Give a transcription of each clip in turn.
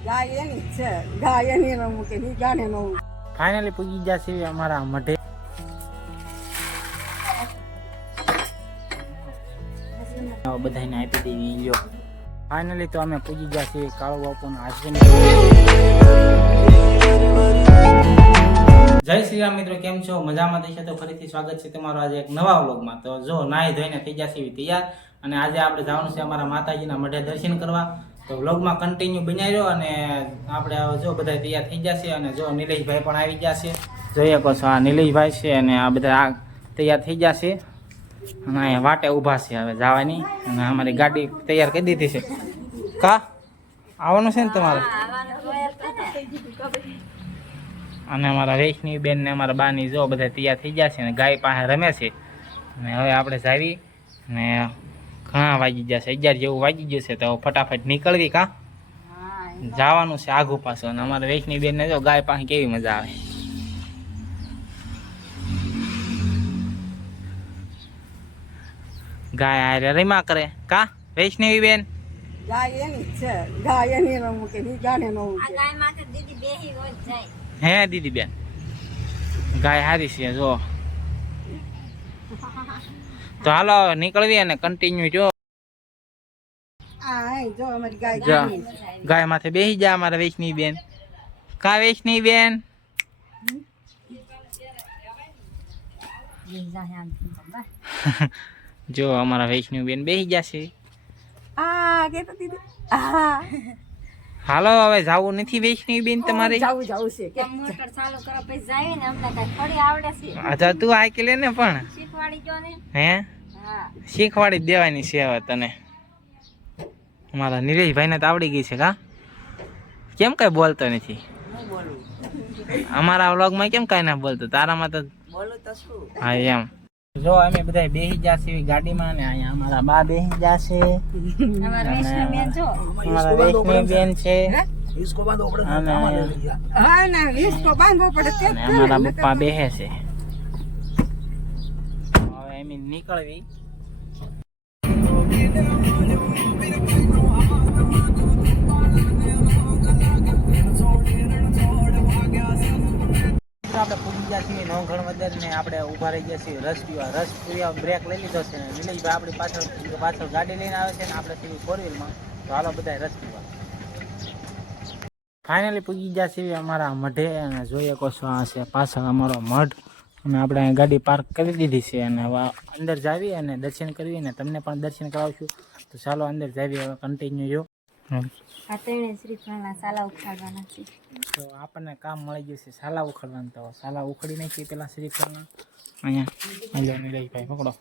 ગાય એની છે, ગાય એની નો મૂકે ની ગાને નો. ફાઇનલી પૂજી ગયા છે અમારા મઢે. બધાને આપી દેવી લ્યો. ફાઇનલી તો અમે પૂજી ગયા છીએ કાળુ બાપુના આશ્રમ. જય શ્રી રામ મિત્રો, કેમ છો? મજામાં થઈ છે તો ફરીથી સ્વાગત છે તમારું આજે એક નવા વ્લોગમાં. તો જો નાહી ધોઈને થઈ ગયા છે તૈયાર અને આજે આપણે જવાનું છે અમારા માતાજીના મઢે દર્શન કરવા. તો વ્લોગમાં કન્ટિન્યુ બનાવી રહ્યો અને આપણે જો બધા તૈયાર થઈ ગયા છે અને જો નિલેશભાઈ પણ આવી ગયા છે. જોઈએ કહો છો આ નિલેશભાઈ છે અને આ બધા તૈયાર થઈ ગયા છે અને અહીંયા વાટે ઊભા છે હવે જવાની. અને અમારી ગાડી તૈયાર કરી દીધી છે. કા આવવાનું છે ને તમારે? અને અમારા વૈષ્ણવી બેન ને અમારા બાની જો બધા તૈયાર થઈ ગયા છે અને ગાય પાસે રમે છે. અને હવે આપણે જાવી ને ઘણા વાગી ગયા છે, 11 જેવું વાગી ગયું છે. તો ફટાફટ નીકળવી કા જવાનું છે આગુ પાછું. અને અમારા વૈષ્ણવી બેન ને જો ગાય પાસે કેવી મજા આવે. ગાય હારે રમ્યા કરે કા વૈષ્ણવી બેન? ગાય એની છે, ગાય એની નો મૂકે ની ગાને નો મૂકે. ગાય માટે દીદી બેહી રોજ જાય. હે દીદી બેન, ગાય હારી છે જો. તો હાલો નીકળવી અને કન્ટિન્યુ જો. આ જો અમારી ગાય જા ગાય. ગાય માથે બેસી જા અમારા વૈષ્ણવી બેન. કા વૈષ્ણવી બેન? જો અમારા વૈષ્ણવી બેન બેસી જશે. આ કે તો દીદી આ હાલો હવે જાવું નથી વૈષ્ણવી બેન તમારે? જાવું છે કે મોટર ચાલુ કરો પછી જાય ને અમને કઈ થોડી આવડે છે. અચ્છા તું આઈ લે ને પણ શીખવાડી જો ને. હે હા શીખવાડી જ દેવાની છે હવે તને. મારા નિલેશભાઈ ને તો આવડી ગઈ છે કા? કેમ કઈ બોલતો નથી? હું બોલું અમારા વ્લોગમાં કેમ કઈ ના બોલતો? તારામાં તો બોલું તો શું. હા એમ. જો અમે બધા બેસી જશે ગાડીમાં ને અહીંયા અમારા બા બેસી જશે. અમારા વૈષ્ણવ બેન જો. અમારા વૈષ્ણવી બેન છે અને હા ના વીસકો બાંધવો પડે તે અને અમારા પપ્પા બેસે છે. હવે એમ નીકળવી. આપણે પૂજી ગયા છીએ નવઘણ વદર ને આપણે ઊભા રહી ગયા છીએ રસ પીવા બ્રેક લઈ લીધો છે. નિલેશભાઈ આપણી પાછળ ગાડી લઈને આવે છે ને આપણે સીવી 4 વ્હીલમાં. તો હાલો બધા રસ પીવા. ફાઇનલી પૂજી ગયા છીએ અમારા મઢે અને જોઈએ કહો છો આ છે પાછળ અમારો મઢ. અને આપણે અહીં ગાડી પાર્ક કરી દીધી છે અને હવે અંદર જાવી અને દર્શન કરવી અને તમને પણ દર્શન કરાવશું. તો ચાલો અંદર જાવી હવે કન્ટિન્યુ જો. આ તેણે શ્રીફળના સાલા ઉખાડવાના છે. તો આપણને કામ મળી ગયું છે સાલા ઉખડવાનું. તો સાલા ઉખડી નાખીએ પેલા શ્રીફળના. અહીંયા નિલેશભાઈ પકડો.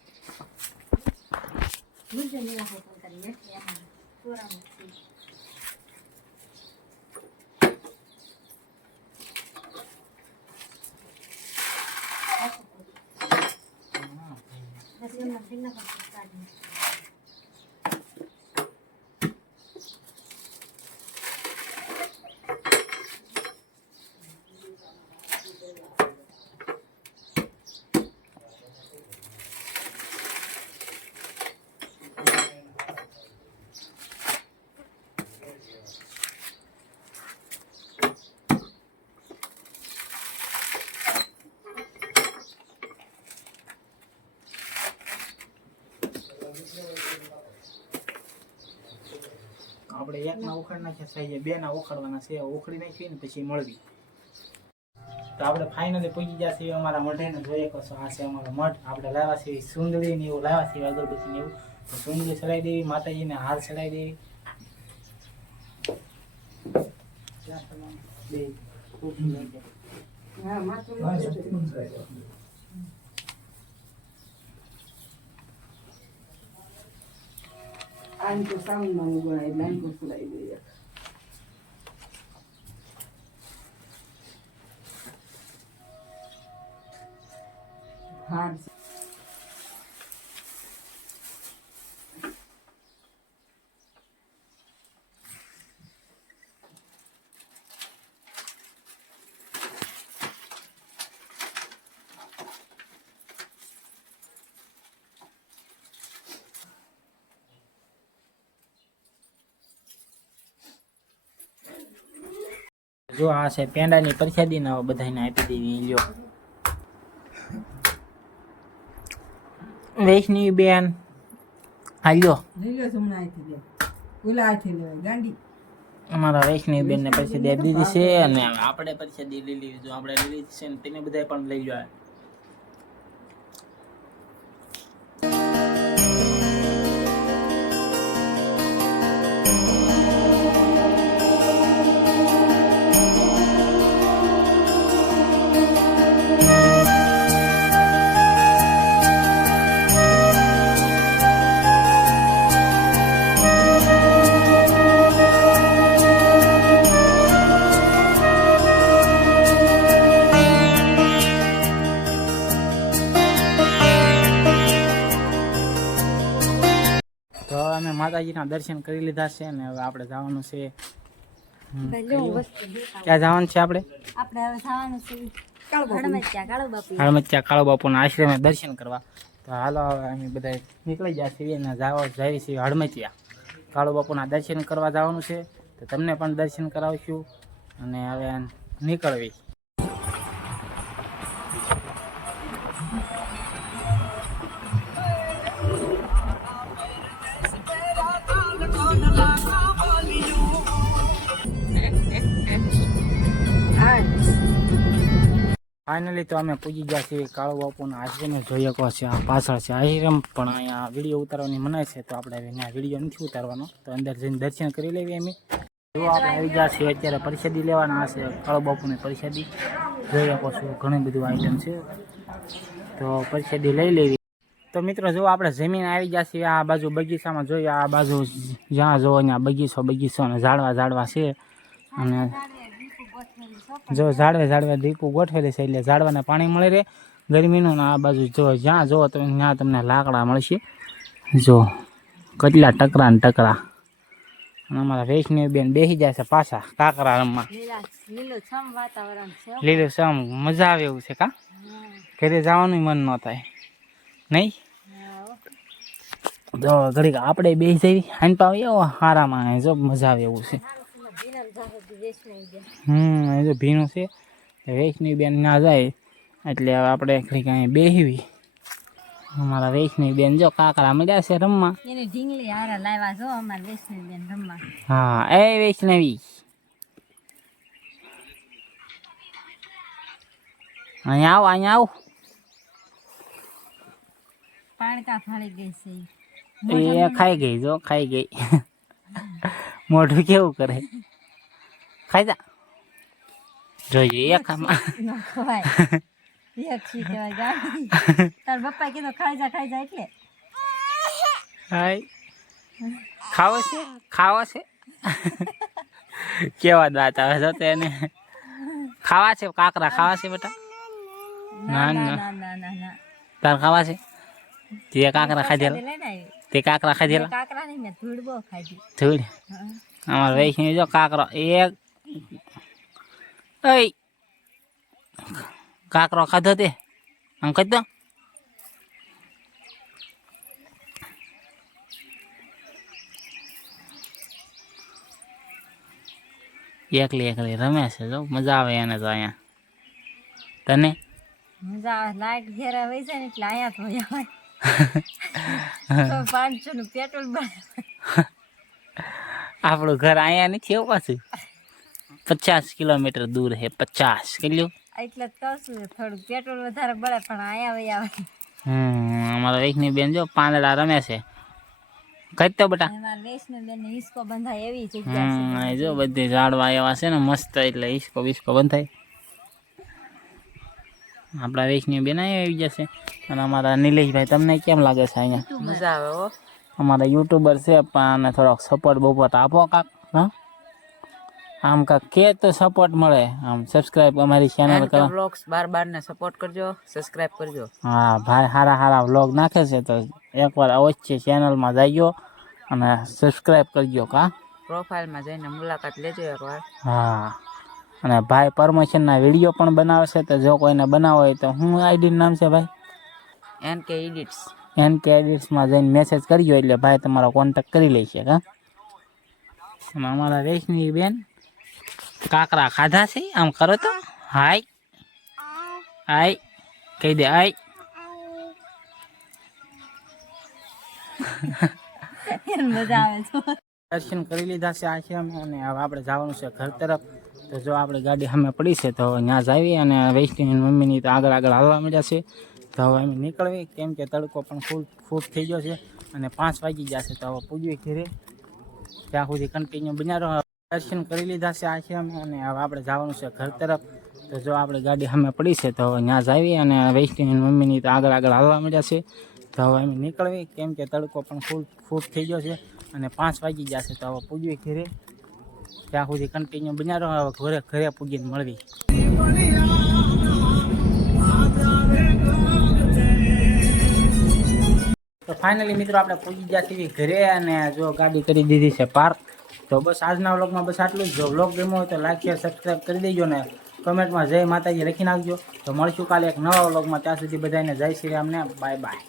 આપણે એકના ઉખડ નાખ્યા સાહેબ, 2 ના ઉખડવાના છે. ઉખડી નાખીએ ને પછી મળવી. તો આપણે ફાઇનલી પૂજી ગયા છીએ અમારા મઢે ને જોઈએ કશો આ છે અમારો મઢ. આપણે લાવ્યા છીએ સુંદડી ને એવું લાવ્યા છીએ અગરબત્તી ને એવું. તો સુંદડી ચડાવી દેવી, માતાજીને હાર ચડાવી દેવી. હા માથું આન તો સામમાં ગણાય લાઈન પર સુલાઈ દે. હાર જો આ છે પેંડાની પ્રસાદી ને બધાને આપી દેવી. લ્યો વૈષ્ણવી બેન હાલ્યો લીલો જમણા અહીંથી લે ઓલા અહીંથી લેવાય ગાંડી અમારા વૈષ્ણવી બેન ને પ્રસાદી આપી દીધી છે અને આપણે પ્રસાદી લઈ લીધી. જો આપણે લઈ લીધી છે ને તમે બધા પણ લઈ લો. તો અમે માતાજીના દર્શન કરી લીધા છે ને હવે આપણે જવાનું છે. ક્યાં જવાનું છે આપણે? આપણે હવે જવાનું છે હળમતિયા કાળો બાપુના આશ્રમે દર્શન કરવા. તો હાલો હવે અમે બધા નીકળી ગયા છીએ અને જઈએ છીએ હળમતિયા કાળો બાપુના દર્શન કરવા જવાનું છે. તો તમને પણ દર્શન કરાવશું અને હવે નીકળવી. ફાઇનલી તો અમે પૂજી ગયા છીએ કાળો બાપુના આશ્રમે. જોઈએ કહો છે આ પાછળ છે આશ્રમ, પણ અહીંયા વિડીયો ઉતારવાની મનાય છે તો આપણે અહીંયા વિડીયો નથી ઉતારવાનો. તો અંદર જઈને દર્શન કરી લેવી અમે. જો આપણે આવી ગયા છીએ અત્યારે પ્રસાદી લેવાના હશે કાળો બાપુની પ્રસાદી. જોઈએ કહો છો ઘણી બધું આઈટમ છે તો પ્રસાદી લઈ લેવી. તો મિત્રો જો આપણે જમીન આવી ગયા છીએ આ બાજુ બગીચામાં. જોઈએ આ બાજુ જ્યાં જો અહીંયા બગીચો અને ઝાડવા છે અને જો ઝાડવે દીપું ગોઠવેલી છે એટલે ઝાડવાને પાણી મળી રહે ગરમીનું. ને આ બાજુ જો જ્યાં જુઓ તો ત્યાં તમને લાકડા મળશે. જો કેટલા ટકરા ને ટકરા. અને અમારા વૈષ્ણવી બેન બેસી જાય છે પાછા કાકરા રમવા. લીલુંછમ મજા આવે એવું છે કા? ઘરે જવાનું મન ન થાય નહીં? જો ઘડીક આપણે બેસી જઈએ હાન પાવ એવો હારામાં જો મજા આવે એવું છે. એ જો ભીનું છે વૈષ્ણવી બેન ના જાય એટલે હવે આપણે ઘડીક અહીંયા બેસવી. અમારા વૈષ્ણવી બેન જો કાકરા મળ્યા છે રમવા. એની ઢીંગલી હારા લાવ્યા જો અમારા વૈષ્ણવી બેન રમવા. હા એ વૈષ્ણવી અહીંયા આવ. પાણકા ફાળી ગઈ છે એ ખાઈ ગઈ જો ખાઈ ગઈ. મોઢું કેવું કરે ખાઈ જા. જોઈએ એક તાર પપ્પા કીધું ખાઈ જા એટલે હાય ખાવો છે કેવા દાંત આવે છે તેને. ખાવા છે કાકરા ખાવા છે બેટા? ના તાર ખાવા છે? તે કાકરા ખાધેલા? તે કાકરા ખાધેલા? કાકરા નહીં મેં ધૂળ બહુ ખાધી. ધૂળ અમારે વૈષ્ણવી જો કાકરો એક કાકરો ખાધો તે આમ ખાઈ દો. એકલી રમે છે જો મજા આવે એને તો. અહીંયા તને મજા આવે? લાઈટ ઘેરા વહી જાય ને એટલે અહીંયા તો હોય 500 નું પેટ્રોલ આપણું ઘર અહીંયા નથી એવું પાછું 50 કિલોમીટર દૂર છે. 50 કિલો એટલે જ કહું છું થોડું પેટ્રોલ વધારે બળે પણ અહીંયા વહી આવે. અમારા વૈષ્ણવી બેન જો પાંદડા રમે છે. કઈ તો બેટા વૈષ્ણવી બેન ને હિસ્કો બંધાય એવી જગ્યા છે. જો બધી ઝાડવા એવા છે ને મસ્ત એટલે હિસ્કો બિસ્કો બંધાય. આપણા વૈષ્ણવી બેન આવી જશે. અને અમારા નિલેશભાઈ તમને કેમ લાગે છે અહીંયા? મજા આવે હો. અમારા યુટ્યુબર છે પણ થોડોક સપોર્ટ બપોર્ટ આપો કાક. હા આમ કાક કે તો સપોર્ટ મળે. આમ સબસ્ક્રાઇબ અમારી ચેનલ કરો. વ્લોગ્સ બાર ને સપોર્ટ કરજો, સબસ્ક્રાઇબ કરજો. હા ભાઈ હારા વ્લોગ નાખે છે તો એકવાર અવશ્ય ચેનલમાં જઈજો અને સબસ્ક્રાઇબ કરજો કા. પ્રોફાઇલમાં જઈને મુલાકાત લેજો એકવાર. હા અને ભાઈ પરમિશનના વિડીયો પણ બનાવે છે. તો જો કોઈને બનાવો હોય તો શું આઈડી નામ છે ભાઈ? NK એડિટ્સ. NK એડિટ્સમાં જઈને મેસેજ કરજો એટલે ભાઈ તમારો કોન્ટેક્ટ કરી લેશે કા. અને અમારા વૈષ્ણવી બેન કાકરા ખાધા છે આમ કરો તો હાય હાય કહી દે હાય મજા આવે છે. દર્શન કરી લીધા છે આશ્રમ અને હવે આપણે જવાનું છે ઘર તરફ. તો જો આપણે ગાડી સામે પડી છે તો ત્યાં જ આવી અને વૈષ્ણવી મમ્મીની તો આગળ આગળ હાલવા મળ્યા છે. તો હવે અમે નીકળવી કેમ કે તડકો પણ ખૂબ થઈ ગયો છે અને 5 વાગી ગયા છે. તો હવે પૂજવી ઘરે ત્યાં સુધી કન્ટિન્યુ બન્યા રહો. દર્શન કરી લીધા છે આશ્રમ અને હવે આપણે જવાનું છે ઘર તરફ. તો જો આપણે ગાડી સામે પડી છે તો ત્યાં જ આવી અને વૈષ્ણવી મમ્મીની તો આગળ આગળ હાલવા મળ્યા છે. તો હવે અમે નીકળવી કેમ કે તડકો પણ ખૂબ થઈ ગયો છે અને 5 વાગી ગયા છે. તો હવે પૂજવી ઘરે ત્યાં સુધી કન્ટિન્યુ બન્યા રહો. હવે ઘરે પૂજીને મળવી. તો ફાઇનલી મિત્રો આપણે પૂજી ગયા છીએ ઘરે અને જો ગાડી કરી દીધી છે પાર્ક. તો બસ આજના વ્લોગમાં બસ આટલું જ. જો વ્લોગ ગમ્યો હોય તો લાઈક શેર સબસ્ક્રાઈબ કરી દેજો ને કમેન્ટમાં જય માતાજી લખી નાખજો. તો મળશું કાલે એક નવા વ્લોગમાં. ત્યાં સુધી બધાને જય શ્રી રામ ને બાય બાય.